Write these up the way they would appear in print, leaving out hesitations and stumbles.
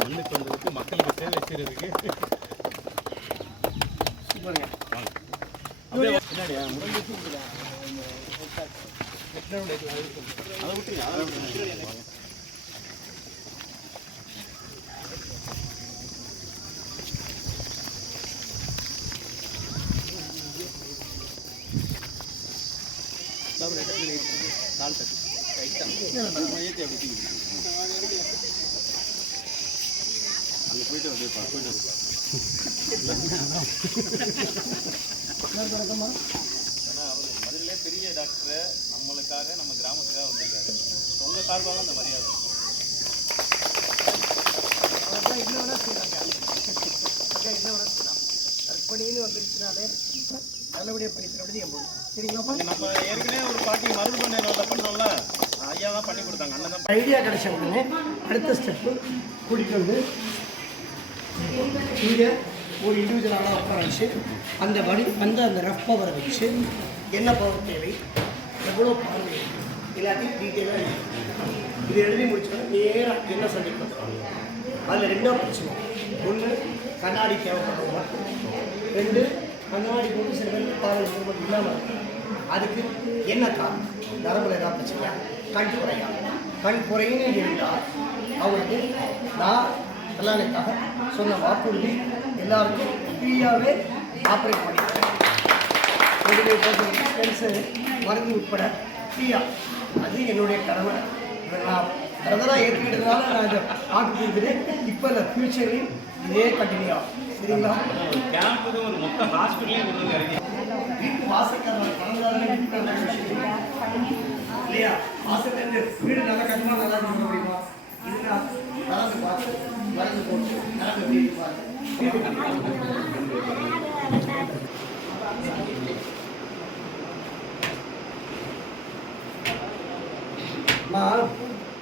மண்ணுக்கு வந்ததுக்கு மக்களுக்கு சேவை செய்யறதுக்கு சூப்பருங்க. பின்னாடியா முடிஞ்சு அதை விட்டுருங்க. கால் தட்டு ஏற்றி அப்படி அங்கே போயிட்டு வந்துப்பா போயிட்டு ஏன்னா அவர் மதுரையிலே பெரிய டாக்டர் நம்மளுக்காக நம்ம கிராமத்துக்காக வந்திருக்காரு. உங்கள் சார்பாக அந்த மரியாதை என்ன வேணா செய்யறாங்க. என்ன வேணா செய்யலாம். கற்பனைன்னு வந்துருச்சுனாலே நல்லபடியாக படிக்கிறபடி என் போது சரிங்களாப்பா. நம்ம ஏற்கனவே ஒரு பாட்டி மருந்து பண்ணோம்ல, ஐயா தான் பண்ணி கொடுத்தாங்க. அண்ணன் தான் ஐடியா கிடைச்ச உடனே அடுத்த ஸ்டெப்பு கூட்டிகிட்டு வந்து இங்கே ஒரு இண்டிவிஜுவலாக உட்கார வச்சு அந்த ரஃப் பவரை வச்சு என்ன பவர் தேவை, எவ்வளோ பவர் தேவை எல்லாத்தையும் டீட்டெயிலாக இது எழுதி முடிச்சோன்னா நேராக என்ன சொல்லி கொடுத்துருவாங்க. அதில் ரெண்டாக பிடிச்சிடுவோம். ஒன்று கண்ணாடி தேவைப்படுறோமா, ரெண்டு கண்ணாடி போட்டு சில பேருக்கு பாடல் போகும்போது இல்லாமல் அதுக்கு என்ன காரணம், நரம்புல ஏதாவது பிரச்சனையா, கண் குறையா, கண் குறைன்னு இருந்தால் அவங்களுக்கு நான் கல்யாணத்துக்காக சொன்ன வாக்குறுதி எல்லாருக்கும் ஃப்ரீயாகவே ஆப்ரேட் பண்ணிக்கிறேன். மருந்து உட்பட ஃப்ரீயாக. அது என்னுடைய கடமை. நான் பிரதராக ஏற்றுக்கிட்டதுனால நான் இதை ஆக்கு கொடுக்குறேன். இப்போ இந்த ஃபியூச்சர்லையும் இதே கண்டினியூ ஆகும். சரிங்களா? கேம்ப் ஒரு மொத்த ஹாஸ்பிட்டலையும் வீட்டு வாசக்காரங்க இல்லையா, வாசல் வீடு நல்லா கட்டுமா நல்லா இருக்க முடியுமா, இதுனா கலந்து பார்த்து மருந்து போட்டு நரம்பு வீடு பார்த்து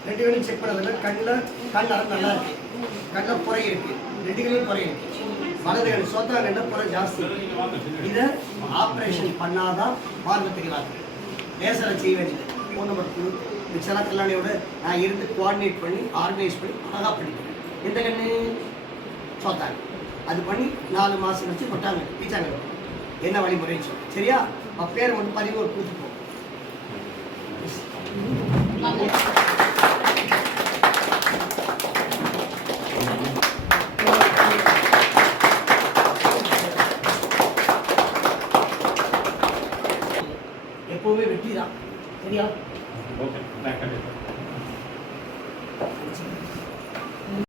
ரெண்டு வேலையும் செக் பண்ணதில்ல. கண் நரம்பு நல்லா இருக்கு, கண்ணில் புறை இருக்கு, ரெண்டு வேலையும் புறை இருக்கு. வலது சோத்தாங்க புறை ஜாஸ்தி. இதை ஆப்ரேஷன் பண்ணாதான் பார்வை தெரியலாம். லேசரை செய்ய வேண்டியது. ஃபோன் நம்பர் மிச்சலாம் கல்யாணியோட நான் இருந்து கோஆர்டினேட் பண்ணி ஆர்கனைஸ் பண்ணி அழகாக பண்ணிக்கிறேன். எந்த கண்ணு சோத்தாங்க அது பண்ணி 4 மாதம் வச்சு கொட்டாங்க டீச்சாங்க. என்ன வழிமுறைன்னு சொல்லி சரியா? பேர் மட்டும் 11 கொடுத்துப்போம். எப்பவுமே வெற்றி தான் சரியா?